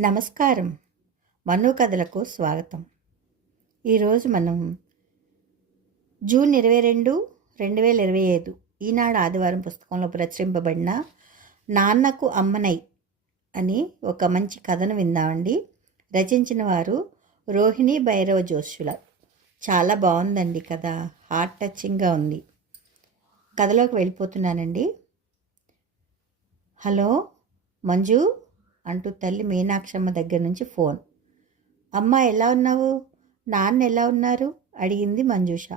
నమస్కారం. మను కథలకు స్వాగతం. ఈరోజు మనం జూన్ ఇరవై రెండు రెండు వేల ఇరవై ఐదు ఈనాడు ఆదివారం పుస్తకంలో ప్రచురింపబడిన నాన్నకు అమ్మనై అని ఒక మంచి కథను విందామండి. రచించిన వారు రోహిణి భైరవ జోషుల. చాలా బాగుందండి కథ. హార్ట్ టచింగ్గా ఉంది. కథలోకి వెళ్ళిపోతున్నానండి. హలో మంజు? అంటూ తల్లి మీనాక్షమ్మ దగ్గర నుంచి ఫోన్. అమ్మ ఎలా ఉన్నావు? నాన్న ఎలా ఉన్నారు? అడిగింది మంజూష.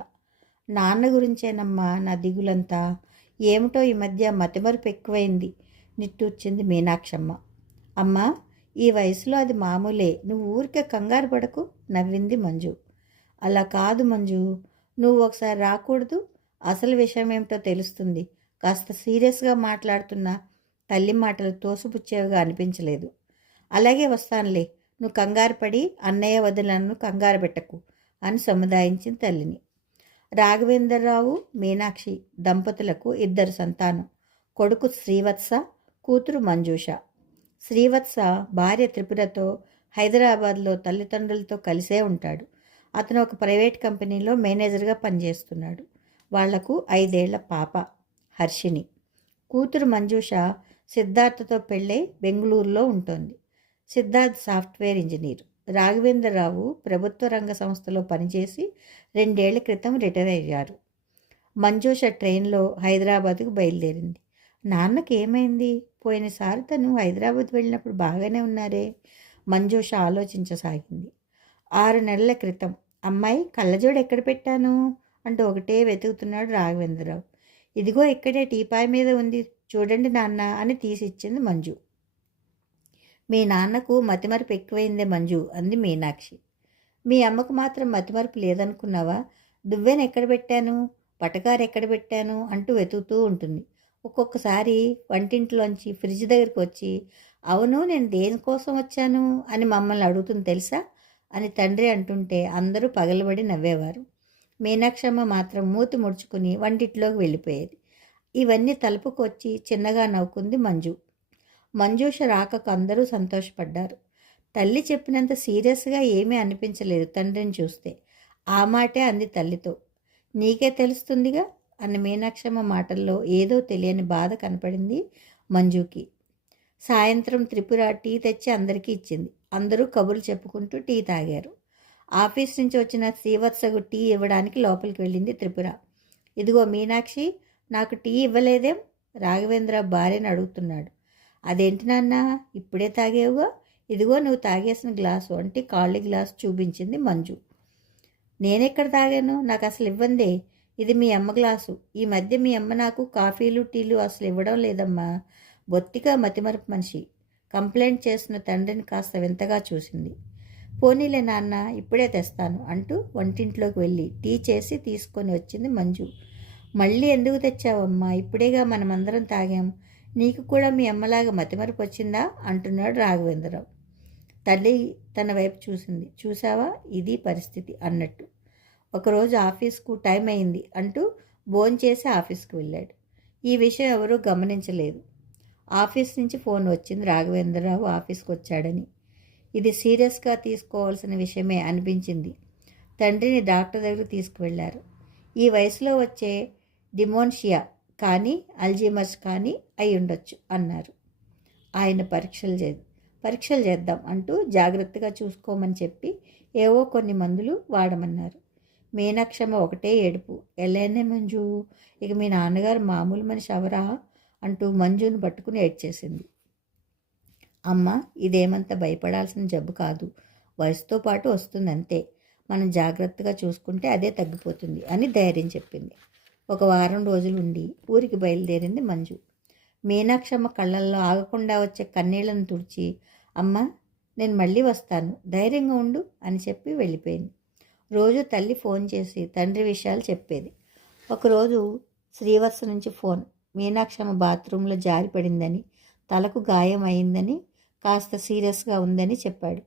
నాన్న గురించేనమ్మా నా దిగులంతా. ఏమిటో ఈ మధ్య మతిమరుపు ఎక్కువైంది నిట్టూర్చింది మీనాక్షమ్మ. అమ్మ ఈ వయసులో అది మామూలే. నువ్వు ఊరికే కంగారు పడకు నవ్వింది మంజు. అలా కాదు మంజు. నువ్వు ఒకసారి రాకూడదు. అసలు విషయం ఏమిటో తెలుస్తుంది. కాస్త సీరియస్గా మాట్లాడుతున్నా. తల్లి మాటలు తోసిపుచ్చేవిగా అనిపించలేదు. అలాగే వస్తానులే నువ్వు కంగారు పడి అన్నయ్య వదిలను కంగారు పెట్టకు అని సముదాయించింది తల్లిని. రాఘవేంద్రరావు మీనాక్షి దంపతులకు ఇద్దరు సంతానం కొడుకు శ్రీవత్స కూతురు మంజూష. శ్రీవత్స భార్య త్రిపురతో హైదరాబాద్లో తల్లిదండ్రులతో కలిసే ఉంటాడు. అతను ఒక ప్రైవేట్ కంపెనీలో మేనేజర్గా పనిచేస్తున్నాడు. వాళ్ళకు ఐదేళ్ళ పాప హర్షిని. కూతురు మంజూష సిద్ధార్థతో పెళ్ళై బెంగళూరులో ఉంటుంది. Siddharth software engineer. రాఘవేంద్రరావు ప్రభుత్వ రంగ సంస్థలో పనిచేసి రెండేళ్ళ క్రితం రిటైర్ అయ్యారు. మంజూష ట్రైన్లో హైదరాబాద్కు బయలుదేరింది. నాన్నకి ఏమైంది పోయినసారి తను హైదరాబాద్ వెళ్ళినప్పుడు బాగానే ఉన్నారే? మంజూష ఆలోచించసాగింది. ఆరు నెలల క్రితం అమ్మాయి కళ్ళజోడు ఎక్కడ పెట్టాను? అంటూ ఒకటే వెతుకుతున్నాడు రాఘవేంద్రరావు. ఇదిగో ఇక్కడే టీపాయ్ మీద ఉంది. చూడండి నాన్న అని తీసిచ్చింది మంజు. మీ నాన్నకు మతిమరుపు ఎక్కువైందే మంజు అంది మీనాక్షి. మీ అమ్మకు మాత్రం మతిమరుపు లేదనుకున్నావా? దువ్వెన ఎక్కడ పెట్టాను? పటకారు ఎక్కడ పెట్టాను? అంటూ వెతుకుతూ ఉంటుంది. ఒక్కొక్కసారి వంటింట్లోంచి ఫ్రిడ్జ్ దగ్గరికి వచ్చి అవును నేను దేనికోసం వచ్చాను? అని మమ్మల్ని అడుగుతుంది తెలుసా? అని తండ్రి అంటుంటే అందరూ పగలబడి నవ్వేవారు. మీనాక్షమ్మ మాత్రం మూతి ముడుచుకుని వంటిట్లోకి వెళ్ళిపోయేది. ఇవన్నీ తలుపుకొచ్చి చిన్నగా నవ్వుకుంది మంజు. మంజూష రాకకు అందరూ సంతోషపడ్డారు. తల్లి చెప్పినంత సీరియస్గా ఏమీ అనిపించలేదు తండ్రిని చూస్తే. ఆ మాటే అంది తల్లితో. నీకే తెలుస్తుందిగా? అన్న మీనాక్షమ్మ మాటల్లో ఏదో తెలియని బాధ కనపడింది మంజుకి. సాయంత్రం త్రిపుర టీ తెచ్చి అందరికీ ఇచ్చింది. అందరూ కబుర్లు చెప్పుకుంటూ టీ తాగారు. ఆఫీస్ నుంచి వచ్చిన శ్రీవత్సకు టీ ఇవ్వడానికి లోపలికి వెళ్ళింది త్రిపుర. ఇదిగో మీనాక్షి నాకు టీ ఇవ్వలేదేం? రాఘవేంద్ర భార్యను అడుగుతున్నాడు. అదేంటి నాన్న? ఇప్పుడే తాగేవుగా? ఇదిగో నువ్వు తాగేసిన గ్లాసు అంటే ఖాళీ గ్లాస్ చూపించింది మంజు. నేనెక్కడ తాగాను? నాకు అసలు ఇవ్వందే. ఇది మీ అమ్మ గ్లాసు. ఈ మధ్య మీ అమ్మ నాకు కాఫీలు టీలు అసలు ఇవ్వడం లేదమ్మా. బొత్తిగా మతిమరపు మనిషి. కంప్లైంట్ చేసిన తండ్రిని కాస్త వింతగా చూసింది. పోనీలే నాన్న ఇప్పుడే తెస్తాను అంటూ వంటింట్లోకి వెళ్ళి టీ చేసి తీసుకొని వచ్చింది మంజు. మళ్ళీ ఎందుకు తెచ్చావమ్మా? ఇప్పుడేగా మనమందరం తాగాం. నీకు కూడా మీ అమ్మలాగా మతిమరపు వచ్చిందా? అంటున్నాడు రాఘవేంద్రరావు. తల్లి తన వైపు చూసింది. చూసావా? ఇది పరిస్థితి అన్నట్టు. ఒకరోజు ఆఫీస్కు టైం అయింది అంటూ భోంచేసి ఆఫీస్కి వెళ్ళాడు. ఈ విషయం ఎవరూ గమనించలేదు. ఆఫీస్ నుంచి ఫోన్ వచ్చింది రాఘవేంద్రరావు ఆఫీస్కి వచ్చాడని. ఇది సీరియస్గా తీసుకోవాల్సిన విషయమే అనిపించింది. తండ్రిని డాక్టర్ దగ్గర తీసుకువెళ్ళారు. ఈ వయసులో వచ్చే డిమోన్షియా కానీ అల్జీమర్స్ కానీ అయి ఉండొచ్చు అన్నారు. ఆయన పరీక్షలు చే పరీక్షలు చేద్దాం అంటూ జాగ్రత్తగా చూసుకోమని చెప్పి ఏవో కొన్ని మందులు వాడమన్నారు. మీనాక్షమ్మ ఒకటే ఏడుపు. ఎలానే మంజు ఇక మీ నాన్నగారు మామూలు మనిషి అవరా? అంటూ మంజుని పట్టుకుని ఏడ్చేసింది. అమ్మ ఇదేమంత భయపడాల్సిన జబ్బు కాదు. వయసుతో పాటు వస్తుంది అంతే మనం జాగ్రత్తగా చూసుకుంటే అదే తగ్గిపోతుంది అని ధైర్యం చెప్పింది. ఒక వారం రోజులు ఉండి ఊరికి బయలుదేరింది మంజు. మీనాక్షమ్మ కళ్ళల్లో ఆగకుండా వచ్చే కన్నీళ్ళను తుడిచి అమ్మ నేను మళ్ళీ వస్తాను ధైర్యంగా ఉండు అని చెప్పి వెళ్ళిపోయింది. రోజు తల్లి ఫోన్ చేసి తండ్రి విషయాలు చెప్పేది. ఒకరోజు శ్రీవత్స నుంచి ఫోన్. మీనాక్షమ్మ బాత్రూంలో జారిపడిందని తలకు గాయం అయిందని కాస్త సీరియస్గా ఉందని చెప్పాడు.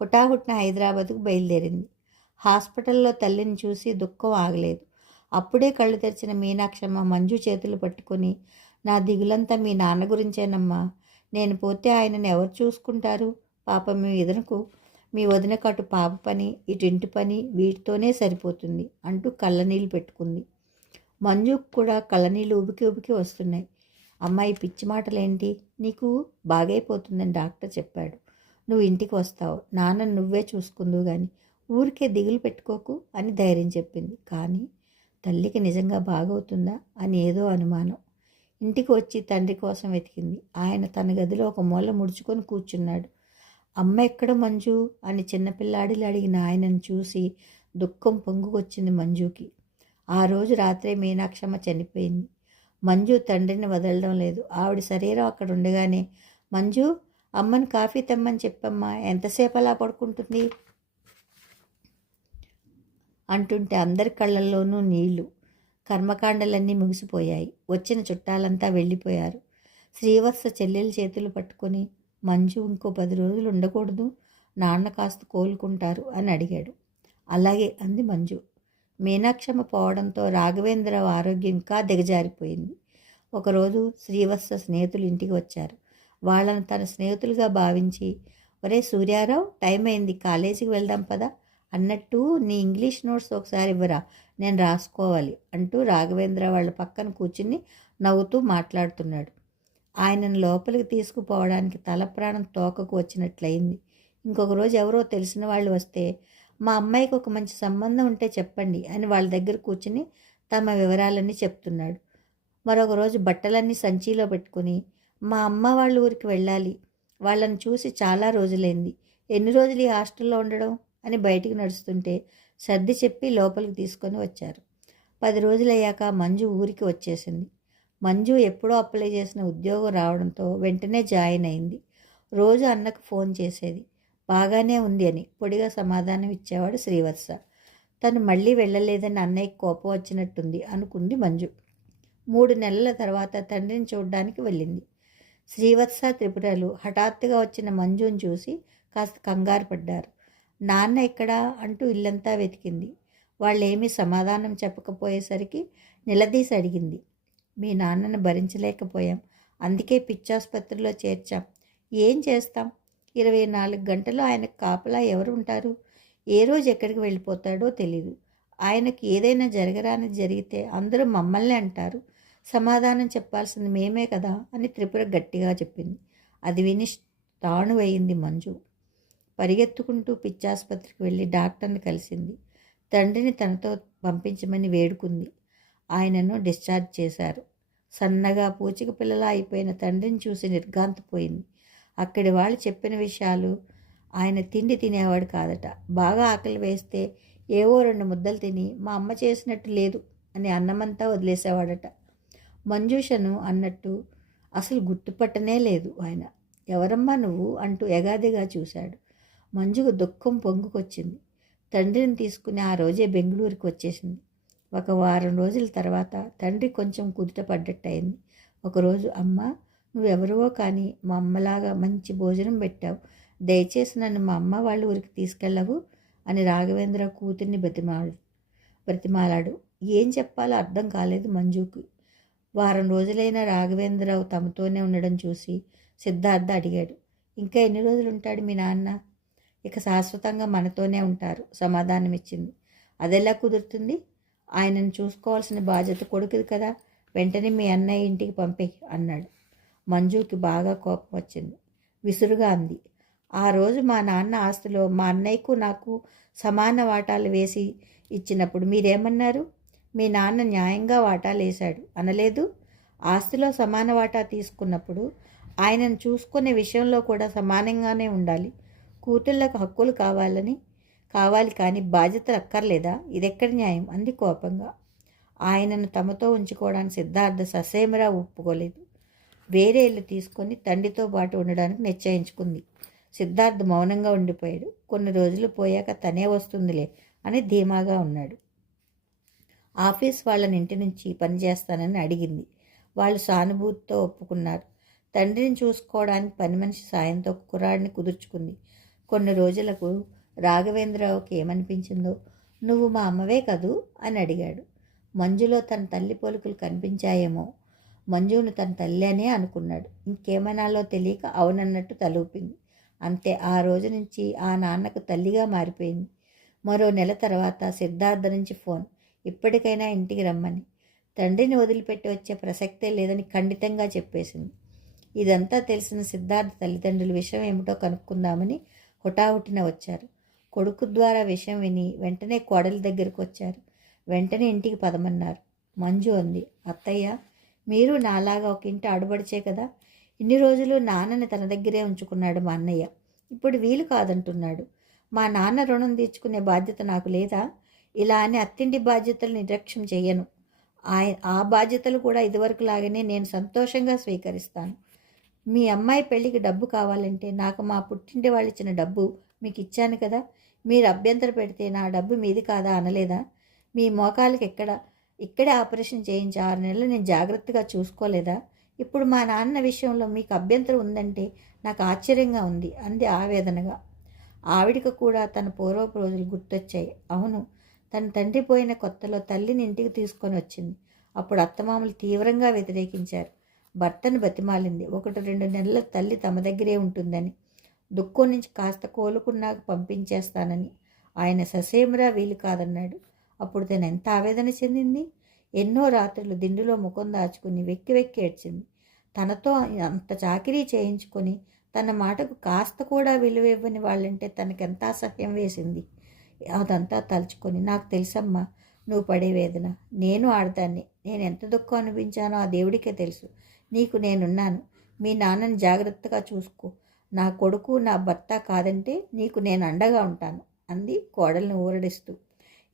హుటాహుట్న హైదరాబాద్కు బయలుదేరింది. హాస్పిటల్లో తల్లిని చూసి దుఃఖం ఆగలేదు. అప్పుడే కళ్ళు తెరిచిన మీనాక్షమ్మ మంజు చేతులు పట్టుకొని నా దిగులంతా మీ నాన్న గురించేనమ్మా. నేను పోతే ఆయనను ఎవరు చూసుకుంటారు? పాపం మీ వదినకు మీ వదినకటు పాప పని ఇటు ఇంటి పని వీటితోనే సరిపోతుంది అంటూ కళ్ళనీళ్ళు పెట్టుకుంది. మంజుకు కూడా కళ్ళనీళ్ళు ఉబికి ఉబికి వస్తున్నాయి. అమ్మాయి పిచ్చి మాటలేంటి? నీకు బాగైపోతుందని డాక్టర్ చెప్పాడు. నువ్వు ఇంటికి వస్తావు. నాన్న నువ్వే చూసుకుందువు కానీ ఊరికే దిగులు పెట్టుకోకు అని ధైర్యం చెప్పింది. కానీ తల్లికి నిజంగా బాగవుతుందా? అని ఏదో అనుమానం. ఇంటికి వచ్చి తండ్రి కోసం వెతికింది. ఆయన తన గదిలో ఒక మూల ముడుచుకొని కూర్చున్నాడు. అమ్మ ఎక్కడ మంజు అని చిన్నపిల్లాడిలు అడిగిన ఆయనను చూసి దుఃఖం పొంగుకొచ్చింది మంజుకి. ఆ రోజు రాత్రే మీనాక్షమ్మ చనిపోయింది. మంజు తండ్రిని వదలడం లేదు. ఆవిడ శరీరం అక్కడ ఉండగానే మంజు అమ్మని కాఫీ తెమ్మని చెప్పమ్మా. ఎంతసేపు అలా పడుకుంటుంది? అంటుంటే అందరి కళ్ళల్లోనూ నీళ్ళు. కర్మకాండలన్నీ ముగిసిపోయాయి. వచ్చిన చుట్టాలంతా వెళ్ళిపోయారు. శ్రీవత్స చెల్లెలు చేతులు పట్టుకొని మంజు ఇంకో పది రోజులు ఉండకూడదు. నాన్న కాస్త కోలుకుంటారు అని అడిగాడు. అలాగే అంది మంజు. మీనాక్షమ్మ పోవడంతో రాఘవేంద్ర ఆరోగ్యం ఇంకా దిగజారిపోయింది. ఒకరోజు శ్రీవత్స స్నేహితులు ఇంటికి వచ్చారు. వాళ్ళను తన స్నేహితులుగా భావించి ఒరే సూర్యారావు టైం అయింది కాలేజీకి వెళ్దాం పదా. అన్నట్టు నీ ఇంగ్లీష్ నోట్స్ ఒకసారి ఇవ్వరా? నేను రాసుకోవాలి అంటూ రాఘవేంద్ర వాళ్ళ పక్కన కూర్చుని నవ్వుతూ మాట్లాడుతున్నాడు. ఆయనను లోపలికి తీసుకుపోవడానికి తల ప్రాణం తోకకు వచ్చినట్లయింది. ఇంకొక రోజు ఎవరో తెలిసిన వాళ్ళు వస్తే మా అమ్మాయికి ఒక మంచి సంబంధం ఉంటే చెప్పండి అని వాళ్ళ దగ్గర కూర్చుని తమ వివరాలన్నీ చెప్తున్నాడు. మరొక రోజు బట్టలన్నీ సంచిలో పెట్టుకుని మా అమ్మ వాళ్ళ ఊరికి వెళ్ళాలి. వాళ్ళని చూసి చాలా రోజులైంది. ఎన్ని రోజులు ఈ హాస్టల్లో ఉండడం? అని బయటికి నడుస్తుంటే సర్ది చెప్పి లోపలికి తీసుకొని వచ్చారు. పది రోజులయ్యాక మంజు ఊరికి వచ్చేసింది. మంజు ఎప్పుడో అప్లై చేసిన ఉద్యోగం రావడంతో వెంటనే జాయిన్ అయింది. రోజు అన్నకు ఫోన్ చేసేది. బాగానే ఉంది అని పొడిగా సమాధానం ఇచ్చేవాడు శ్రీవత్స తను మళ్ళీ వెళ్ళలేదని అన్నయ్యకి కోపం వచ్చినట్టుంది అనుకుంది మంజు. మూడు నెలల తర్వాత తండ్రిని చూడడానికి వెళ్ళింది. శ్రీవత్స త్రిపురలు హఠాత్తుగా వచ్చిన మంజుని చూసి కాస్త కంగారు పడ్డారు. నాన్న ఎక్కడా అంటూ ఇల్లంతా వెతికింది. వాళ్ళేమీ సమాధానం చెప్పకపోయేసరికి నిలదీసి అడిగింది. మీ నాన్నను భరించలేకపోయాం. అందుకే పిచ్చాసుపత్రిలో చేర్చాం. ఏం చేస్తాం? ఇరవై నాలుగు గంటలు ఆయనకు కాపలా ఎవరు ఉంటారు? ఏ రోజు ఎక్కడికి వెళ్ళిపోతాడో తెలీదు. ఆయనకి ఏదైనా జరగరాని జరిగితే అందరూ మమ్మల్ని అంటారు. సమాధానం చెప్పాల్సింది మేమే కదా అని త్రిపుర గట్టిగా చెప్పింది. అది విని తాణువయింది మంజు. పరిగెత్తుకుంటూ పిచ్చాసుపత్రికి వెళ్ళి డాక్టర్ని కలిసింది. తండ్రిని తనతో పంపించమని వేడుకుంది. ఆయనను డిశ్చార్జ్ చేశారు. సన్నగా పూచిక పిల్లలా అయిపోయిన తండ్రిని చూసి నిర్గాంతపోయింది అక్కడి వాళ్ళు చెప్పిన విషయాలు ఆయన తిండి తినేవాడు కాదట. బాగా ఆకలి వేస్తే ఏవో రెండు ముద్దలు తిని మా అమ్మ చేసినట్టు లేదు అని అన్నమంతా వదిలేసేవాడట. మంజూషను అన్నట్టు అసలు గుర్తుపట్టనే లేదు ఆయన. ఎవరమ్మా నువ్వు అంటూ ఎగాదిగా చూశాడు. మంజుకు దుఃఖం పొంగుకొచ్చింది. తండ్రిని తీసుకుని ఆ రోజే బెంగళూరుకి వచ్చేసింది. ఒక వారం రోజుల తర్వాత తండ్రి కొంచెం కుదుట పడ్డట్టయింది. ఒకరోజు అమ్మ నువ్వెవరివో కానీ మా అమ్మలాగా మంచి భోజనం పెట్టావు. దయచేసి నన్ను మా అమ్మ వాళ్ళ ఊరికి తీసుకెళ్ళవు అని రాఘవేంద్ర కూతుర్ని బ్రతిమాడు బ్రతిమాలాడు. ఏం చెప్పాలో అర్థం కాలేదు మంజుకి. వారం రోజులైన రాఘవేంద్రరావు తమతోనే ఉండడం చూసి సిద్ధార్థ అడిగాడు. ఇంకా ఎన్ని రోజులు ఉంటాడు మీ నాన్న? ఇక శాశ్వతంగా మనతోనే ఉంటారు. సమాధానం ఇచ్చింది అదెలా కుదురుతుంది? ఆయనను చూసుకోవాల్సిన బాధ్యత కొడుకుది కదా. వెంటనే మీ అన్నయ్య ఇంటికి పంపే అన్నాడు. మంజుకి బాగా కోపం వచ్చింది. విసురుగా అంది. ఆ రోజు మా నాన్న ఆస్తిలో మా అన్నయ్యకు నాకు సమాన వాటాలు వేసి ఇచ్చినప్పుడు మీరేమన్నారు? మీ నాన్న న్యాయంగా వాటాలు వేశాడు. అనలేదు. ఆస్తిలో సమాన వాటా తీసుకున్నప్పుడు ఆయనను చూసుకునే విషయంలో కూడా సమానంగానే ఉండాలి. కూతుళ్ళకు హక్కులు కావాలని కావాలి కానీ బాధ్యతలు అక్కర్లేదా? ఇదెక్కడి న్యాయం? అంది కోపంగా. ఆయనను తమతో ఉంచుకోవడానికి సిద్ధార్థ ససేమరా ఒప్పుకోలేదు. వేరే ఇల్లు తీసుకొని తండ్రితో పాటు ఉండడానికి నిశ్చయించుకుంది. సిద్ధార్థ్ మౌనంగా ఉండిపోయాడు. కొన్ని రోజులు పోయాక తనే వస్తుందిలే అని ధీమాగా ఉన్నాడు. ఆఫీస్ వాళ్ళని ఇంటి నుంచి పనిచేస్తానని అడిగింది. వాళ్ళు సానుభూతితో ఒప్పుకున్నారు. తండ్రిని చూసుకోవడానికి పని మనిషి సాయంతో కుర్రాడిని కుదుర్చుకుంది. కొన్ని రోజులకు రాఘవేంద్రరావుకి ఏమనిపించిందో నువ్వు మా అమ్మవే కదూ? అని అడిగాడు. మంజులో తన తల్లి పోలికలు కనిపించాయేమో మంజును తన తల్లి అనే అనుకున్నాడు. ఇంకేమనాలో తెలియక అవునన్నట్టు తలూపింది. అంతే ఆ రోజు నుంచి ఆ నాన్నకు తల్లిగా మారిపోయింది. మరో నెల తర్వాత సిద్ధార్థ నుంచి ఫోన్. ఇప్పటికైనా ఇంటికి రమ్మని. తండ్రిని వదిలిపెట్టి వచ్చే ప్రసక్తే లేదని ఖండితంగా చెప్పేసింది. ఇదంతా తెలిసిన సిద్ధార్థ తల్లిదండ్రుల విషయం ఏమిటో కనుక్కుందామని హుటాహుటిన వచ్చారు. కొడుకు ద్వారా విషయం విని వెంటనే కోడలి దగ్గరకు వచ్చారు. వెంటనే ఇంటికి పదమన్నారు. మంజు అంది. అత్తయ్య మీరు నాలాగా ఒక ఇంటి ఆడుబడిచే కదా? ఇన్ని రోజులు నాన్నని తన దగ్గరే ఉంచుకున్నాడు మా అన్నయ్య. ఇప్పుడు వీలు కాదంటున్నాడు. మా నాన్న రుణం తీర్చుకునే బాధ్యత నాకు లేదా? ఇలా అని అత్తింటి బాధ్యతలు నిర్లక్ష్యం చేయను. ఆ బాధ్యతలు కూడా ఇదివరకు లాగానే నేను సంతోషంగా స్వీకరిస్తాను. మీ అమ్మాయి పెళ్ళికి డబ్బు కావాలంటే నాకు మా పుట్టింటి వాళ్ళు ఇచ్చిన డబ్బు మీకు ఇచ్చాను కదా. మీరు అభ్యంతర పెడితే నా డబ్బు మీది కాదా అనలేదా? మీ మోకాలకి ఎక్కడ? ఇక్కడే ఆపరేషన్ చేయించి ఆరు నెలలు నేను జాగ్రత్తగా చూసుకోలేదా? ఇప్పుడు మా నాన్న విషయంలో మీకు అభ్యంతరం ఉందంటే నాకు ఆశ్చర్యంగా ఉంది అంది ఆవేదనగా. ఆవిడికి కూడా తన పూర్వపు రోజులు గుర్తొచ్చాయి. అవును తన తండ్రి పోయిన కొత్తలో తల్లిని ఇంటికి తీసుకొని వచ్చింది. అప్పుడు అత్తమామలు తీవ్రంగా వ్యతిరేకించారు. భర్తను బతిమాలింది. ఒకటి రెండు నెలల తల్లి తమ దగ్గరే ఉంటుందని దుఃఖం నుంచి కాస్త కోలుకున్నాక పంపించేస్తానని. ఆయన ససేమరా వీలు కాదన్నాడు. అప్పుడు తను ఎంత ఆవేదన చెందింది? ఎన్నో రాత్రులు దిండులో ముఖం దాచుకుని వెక్కి వెక్కి ఏడ్చింది. తనతో అంత చాకిరీ చేయించుకొని తన మాటకు కాస్త కూడా విలువ ఇవ్వని వాళ్ళంటే తనకెంత అసహ్యం వేసింది? అదంతా తలుచుకొని నాకు తెలుసమ్మా నువ్వు పడే వేదన. నేను ఆడదాన్ని. నేను ఎంత దుఃఖం అనిపించానో ఆ దేవుడికే తెలుసు. నీకు నేనున్నాను. మీ నాన్నని జాగ్రత్తగా చూసుకో. నా కొడుకు నా భర్త కాదంటే నీకు నేను అండగా ఉంటాను అంది కోడల్ని ఊరడిస్తూ.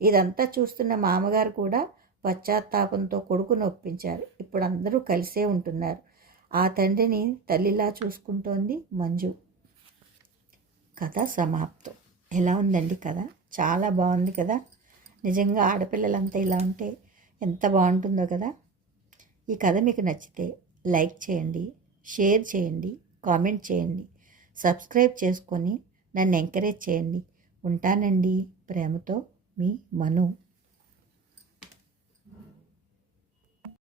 ఇదంతా చూస్తున్న మామగారు కూడా పశ్చాత్తాపంతో కొడుకును ఒప్పించారు. ఇప్పుడు అందరూ కలిసే ఉంటున్నారు. ఆ తండ్రిని తల్లిలా చూసుకుంటోంది మంజు. కథ సమాప్తం. ఎలా ఉందండి కథ? చాలా బాగుంది కదా? నిజంగా ఆడపిల్లలంతా ఇలా ఉంటే ఎంత బాగుంటుందో కదా? ఈ కథ మీకు నచ్చితే లైక్ చేయండి షేర్ చేయండి కామెంట్ చేయండి సబ్స్క్రైబ్ చేసుకొని నన్ను ఎంకరేజ్ చేయండి. ఉంటానండి ప్రేమతో మీ మను.